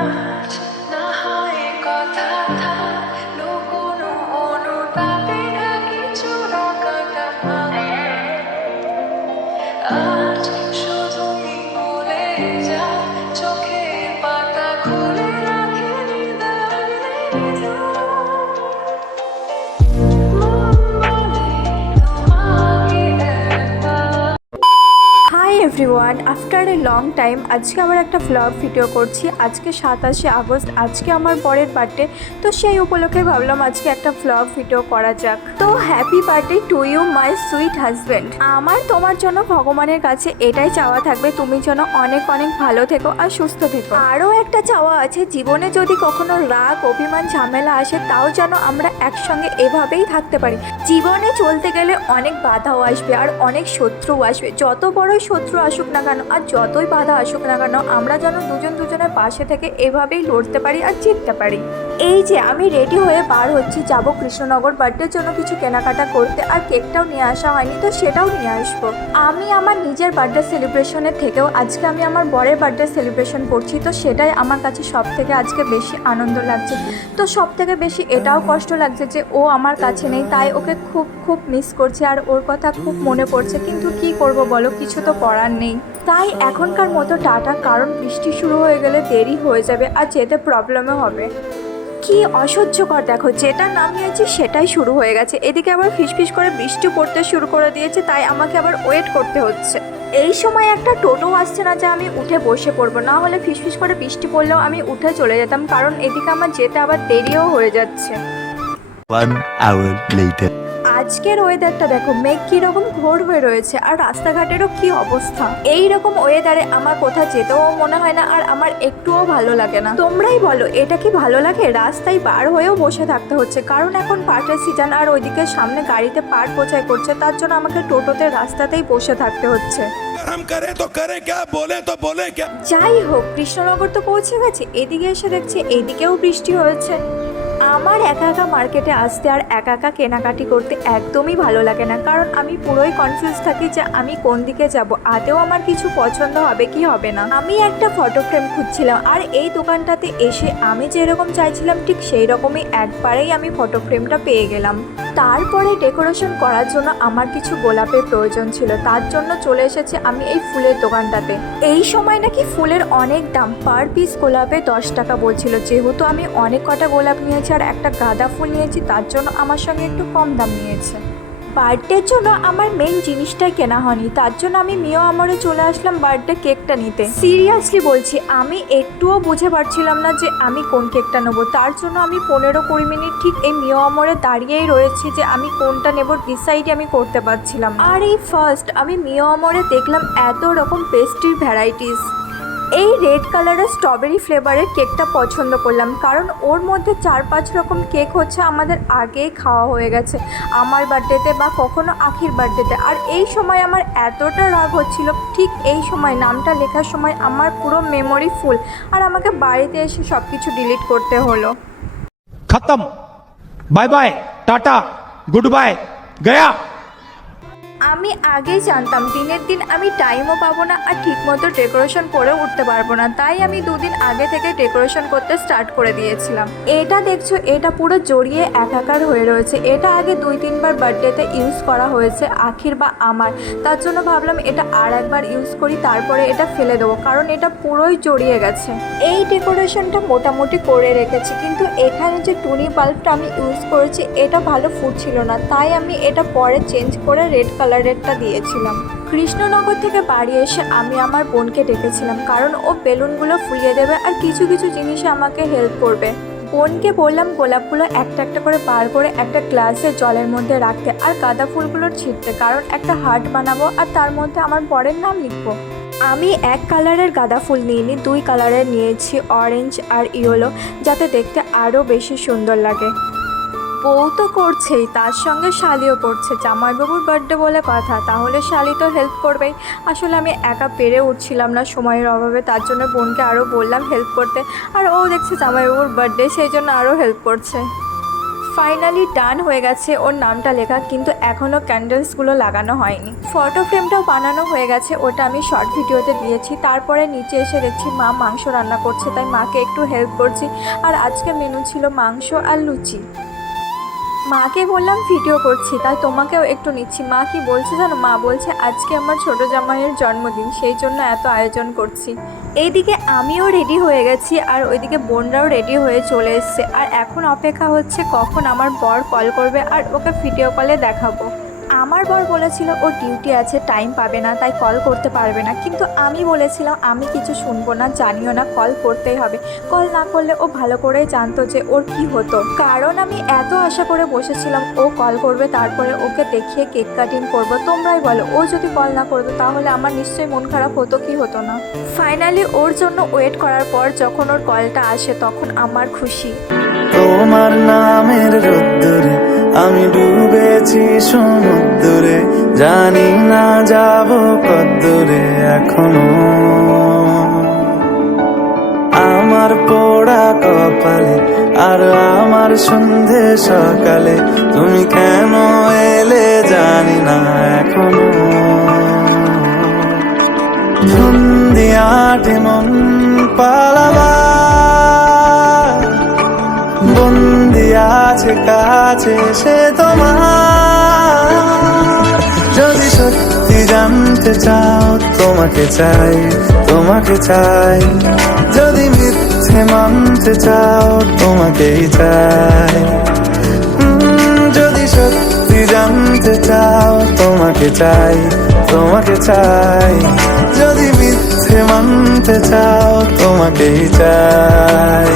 আজ না হয় কথা থাক লুকোনো অনুতাপে ঢাকি চূড়া কাটা আজ শুধুই বলে যা চোখের পাতা খুলে রাখে নিদান মন বলে তোমাকে একবার। Hi everyone, after a long time আজকে আবার একটা ভ্লগ ভিডিও করছি। আজকে 27শে আগস্ট, আজকে আমার বরের বার্থডে। তো সেই উপলক্ষে ভাবলাম আজকে একটা ভ্লগ ভিডিও করা যাক। তো happy birthday to you my sweet husband. আমার তোমার জন্য ভগবানের কাছে এটাই চাওয়া থাকবে, তুমি যেন অনেক অনেক ভালো থেকো আর সুস্থ থেকো। আরও একটা চাওয়া আছে, জীবনে যদি কখনো রাগ অভিমান ঝামেলা আসে তাও যেন আমরা একসঙ্গে এভাবেই থাকতে পারি। জীবনে চলতে গেলে অনেক বাধাও আসবে আর অনেক শত্রুও আসবে। যত বড় শত্রু আসুক না কেন আর যতই বাধা আসুক না কেন, আমরা যেন দুজন দুজনের পাশে থেকে এভাবেই লড়তে পারি আর জিততে পারি। এই যে আমি রেডি হয়ে বার হচ্ছি, যাব কৃষ্ণনগর বার্থডের জন্য কিছু কেনাকাটা করতে। আর কেকটাও নিয়ে আসা হয়নি, তো সেটাও নিয়ে আসবো। আমি আমার নিজের বার্থডে সেলিব্রেশনের থেকেও আজকে আমি আমার বরের বার্থডে সেলিব্রেশন করছি, তো সেটাই আমার কাছে সব থেকে আজকে বেশি আনন্দ লাগছে। তো সব থেকে বেশি এটাও কষ্ট লাগছে যে ও আমার কাছে নেই, তাই ওকে খুব খুব মিস করছি আর ওর কথা খুব মনে পড়ছে। কিন্তু কি করব বলো, কিছু তো করার নেই। তাই এখনকার মতো টাটা, কারণ বৃষ্টি শুরু হয়ে গেলে দেরি হয়ে যাবে আর যেতে প্রবলেমও হবে। কি অসহ্যকর দেখো, যেটা নামিয়েছি সেটাই শুরু হয়ে গেছে। এদিকে আবার ফিসফিস করে বৃষ্টি পড়তে শুরু করে দিয়েছে, তাই আমাকে আবার ওয়েট করতে হচ্ছে। এই সময় একটা টোটো আসছে না যে আমি উঠে বসে পড়বো, না হলে ফিসফিস করে বৃষ্টি পড়লেও আমি উঠে চলে যেতাম, কারণ এদিকে আমার যেতে আবার দেরিও হয়ে যাচ্ছে। 1 hour later. আজকের ওয়েদারটা দেখো, মেঘ কীরকম ঘোর হয়ে রয়েছে আর রাস্তাঘাটেরও কি অবস্থা। এই রকম ওয়েদারে আমার কোথাও যেতেও মনে হয় না আর আমার একটুও ভালো লাগে না। তোমরাই বলো, এটা কি ভালো লাগে? রাস্তায় বার হয়েও বসে থাকতে হচ্ছে, কারণ এখন পাটের সিজন আর ওইদিকে সামনে গাড়িতে পাট বোঝাই করছে, তার জন্য আমাকে টোটোতে রাস্তাতেই বসে থাকতে হচ্ছে। हम करे तो करे क्या, बोले तो बोले क्या। যাই হোক, কৃষ্ণনগর তো পৌঁছে গেছে। এদিকে এসে দেখছি এইদিকেও বৃষ্টি হয়েছে। আমার একা একা মার্কেটে আসতে আর একা একা কেনাকাটি করতে একদমই ভালো লাগে না, কারণ আমি পুরোই কনফিউজ থাকি যে আমি কোন দিকে যাব, আদেও আমার কিছু পছন্দ হবে কি হবে না। আমি একটা ফটো ফ্রেম খুঁজছিলাম আর এই দোকানটাতে এসে আমি যেরকম চাইছিলাম ঠিক সেই রকমই একবারেই আমি ফটো ফ্রেমটা পেয়ে গেলাম। তারপরে ডেকোরেশন করার জন্য আমার কিছু গোলাপের প্রয়োজন ছিল, তার জন্য চলে এসেছে আমি এই ফুলের দোকানটাতে। এই সময় নাকি ফুলের অনেক দাম, পার পিস গোলাপে 10 টাকা বলছিল। যেহেতু আমি অনেক কটা গোলাপ নিয়েছি আর একটা গাঁদা ফুল নিয়েছি, তার জন্য আমার সঙ্গে একটু কম দাম নিয়েছে। বার্থডের জন্য আমার মেইন জিনিসটাই কেনা হয়নি, তার জন্য আমি মিও আমরে চলে আসলাম বার্থডে কেকটা নিতে। সিরিয়াসলি বলছি, আমি একটুও বুঝে পারছিলাম না যে আমি কোন কেকটা নেবো। তার জন্য আমি 15-20 মিনিট ঠিক এই মিও আমরে দাঁড়িয়েই রয়েছি যে আমি কোনটা নেব ডিসাইডই আমি করতে পারছিলাম। আর এই ফার্স্ট আমি মিও আমরে দেখলাম এত রকম পেস্ট্রির ভ্যারাইটিস। এই রেড কালারের স্ট্রবেরি ফ্লেভারের কেকটা পছন্দ করলাম, কারণ ওর মধ্যে 4-5 রকম কেক হচ্ছে আমাদের আগেই খাওয়া হয়ে গেছে, আমার বার্থডেতে বা কখনো আখির বার্থডেতে। আর এই সময় আমার এতটা রাগ হচ্ছিল, ঠিক এই সময় নামটা লেখার সময় আমার পুরো মেমোরি ফুল, আর আমাকে বাড়িতে এসে সব কিছু ডিলিট করতে হলো। खत्म, बाय बाय, टाटा, गुड बाय, गया। আমি আগেই জানতাম দিনের দিন আমি টাইমও পাবো না আর ঠিকমতো ডেকোরেশন করে উঠতে পারবো না, তাই আমি 2 দিন আগে থেকে ডেকোরেশন করতে স্টার্ট করে দিয়েছিলাম। এটা দেখছো, এটা পুরো জড়িয়ে একাকার হয়ে রয়েছে। এটা আগে 2-3 বার বার্থডেতে ইউজ করা হয়েছে আখির বা আমার, তার জন্য ভাবলাম এটা আর একবার ইউজ করি, তারপরে এটা ফেলে দেবো, কারণ এটা পুরোই জড়িয়ে গেছে। এই ডেকোরেশনটা মোটামুটি করে রেখেছি, কিন্তু এখানে যে টুনি বাল্বটা আমি ইউজ করেছি এটা ভালো ফুটছিল না, তাই আমি এটা পরে চেঞ্জ করে রেড কালারেরটা দিয়েছিলাম। কৃষ্ণনগর থেকে বাড়ি এসে আমি আমার বোনকে ডেকেছিলাম, কারণ ও বেলুনগুলো ফুলিয়ে দেবে আর কিছু কিছু জিনিসে আমাকে হেল্প করবে। বোনকে বললাম গোলাপগুলো একটা একটা করে বার করে একটা গ্লাসে জলের মধ্যে রাখতে আর গাঁদা ফুলগুলোর ছিটতে, কারণ একটা হার্ট বানাবো আর তার মধ্যে আমার বরের নাম লিখবো। আমি এক কালারের গাঁদা ফুল নিইনি, 2 কালারের নিয়েছি, অরেঞ্জ আর ইয়েলো, যাতে দেখতে আরও বেশি সুন্দর লাগে। বউ তো করছেই, তার সঙ্গে শালিও করছে। জামাইবাবুর বার্থডে বলে কথা, তাহলে শালি তো হেল্প করবেই। আসলে আমি একা পেরে উঠছিলাম না সময়ের অভাবে, তার জন্য বোনকে আরও বললাম হেল্প করতে, আর ও দেখছে জামাইবাবুর বার্থডে, সেই জন্য আরও হেল্প করছে। ফাইনালি ডান হয়ে গেছে ওর নামটা লেখা, কিন্তু এখনও ক্যান্ডেলসগুলো লাগানো হয়নি। ফটো ফ্রেমটাও বানানো হয়ে গেছে, ওটা আমি শর্ট ভিডিওতে দিয়েছি। তারপরে নিচে এসে দেখছি মা মাংস রান্না করছে, তাই মাকে একটু হেল্প করছি। আর আজকে মেনু ছিল মাংস আর লুচি। মাকে বললাম ভিডিও করছি, তাই তোমাকেও একটু নিচ্ছি। মা কি বলছে জানো, মা বলছে আজকে আমার ছোটো জামাইয়ের জন্মদিন, সেই জন্য এত আয়োজন করছি। এইদিকে আমিও রেডি হয়ে গেছি আর ওইদিকে বোনরাও রেডি হয়ে চলে এসছে। আর এখন অপেক্ষা হচ্ছে কখন আমার বর কল করবে আর ওকে ভিডিও কলে দেখাবো। আমার বর বলেছিল ওর ডিউটি আছে, টাইম পাবে না, তাই কল করতে পারবে না। কিন্তু আমি বলেছিলাম আমি কিছু শুনবো না, জানিও না, কল করতেই হবে। কল না করলে ও ভালো করেই জানতো যে ওর কি হতো, কারণ আমি এত আশা করে বসেছিলাম ও কল করবে, তারপরে ওকে দেখিয়ে কেক কাটিং করবো। তোমরাই বলো, ও যদি কল না করতো তাহলে আমার নিশ্চয়ই মন খারাপ হতো কি হতো না। ফাইনালি ওর জন্য ওয়েট করার পর যখন ওর কলটা আসে তখন আমার খুশি। তোমার নামের রোদ্দুরে আমি ডুবেছি সমুদ্রে, জানি না যাব কদ্দুরে এখনো। আমার পোড়া কপালে আর আমার সন্ধে সকালে তুমি কেন এলে জানি না এখনো। সন্ধিয়াটে মন পালাবা বন্দি আছে কাছে সে তোমার। যদি সত্যি জানতে চাও তোমাকে চাই, তোমাকে চাই। যদি মিথ্যে মানতে চাও তোমাকেই চাই। যদি সত্যি জানতে চাও তোমাকে চাই, তোমাকে চাই। যদি মিথ্যে মানতে চাও তোমাকেই চাই।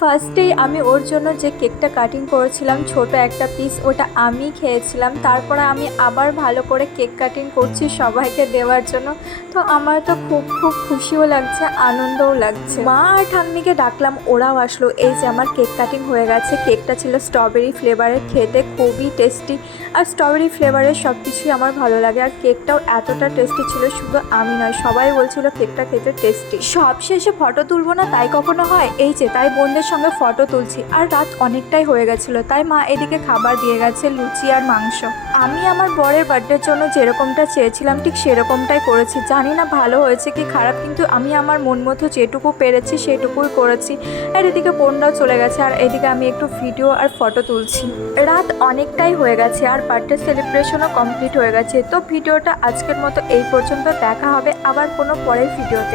ফার্স্টেই আমি ওর জন্য যে কেকটা কাটিং করেছিলাম ছোট একটা পিস, ওটা আমি খেয়েছিলাম। তারপরে আমি আবার ভালো করে কেক কাটিং করছি সবাইকে দেওয়ার জন্য। তো আমার তো খুব খুব খুশিও লাগছে, আনন্দও লাগছে। মা আর ঠাম্মিকে ডাকলাম, ওরাও আসলো। এই যে আমার কেক কাটিং হয়ে গেছে। কেকটা ছিল স্ট্রবেরি ফ্লেভারের, খেতে খুবই টেস্টি। আর স্ট্রবেরি ফ্লেভারের সব কিছুই আমার ভালো লাগে। আর কেকটাও এতটা টেস্টি ছিল, শুধু আমি নয় সবাই বলছিল কেকটা খেতে টেস্টি। সব শেষে ফটো তুলবো না তাই কখনো হয়, এই যে তাই বোনদের সঙ্গে ফটো তুলছি। আর রাত অনেকটাই হয়ে গেছিলো, তাই মা এদিকে খাবার দিয়ে গেছে, লুচি আর মাংস। আমি আমার বরের বার্থডের জন্য যেরকমটা চেয়েছিলাম ঠিক সেরকমটাই করেছি। জানি না ভালো হয়েছে কি খারাপ, কিন্তু আমি আমার মন মতো যেটুকু পেরেছি সেটুকুই করেছি। আর এদিকে বোনরাও চলে গেছে, আর এদিকে আমি একটু ভিডিও আর ফটো তুলছি। রাত অনেকটাই হয়ে গেছে আর বার্থডে সেলিব্রেশনও কমপ্লিট হয়ে গেছে। তো ভিডিওটা আজকের মতো এই পর্যন্ত, দেখা হবে আবার কোনো পরের ভিডিওতে।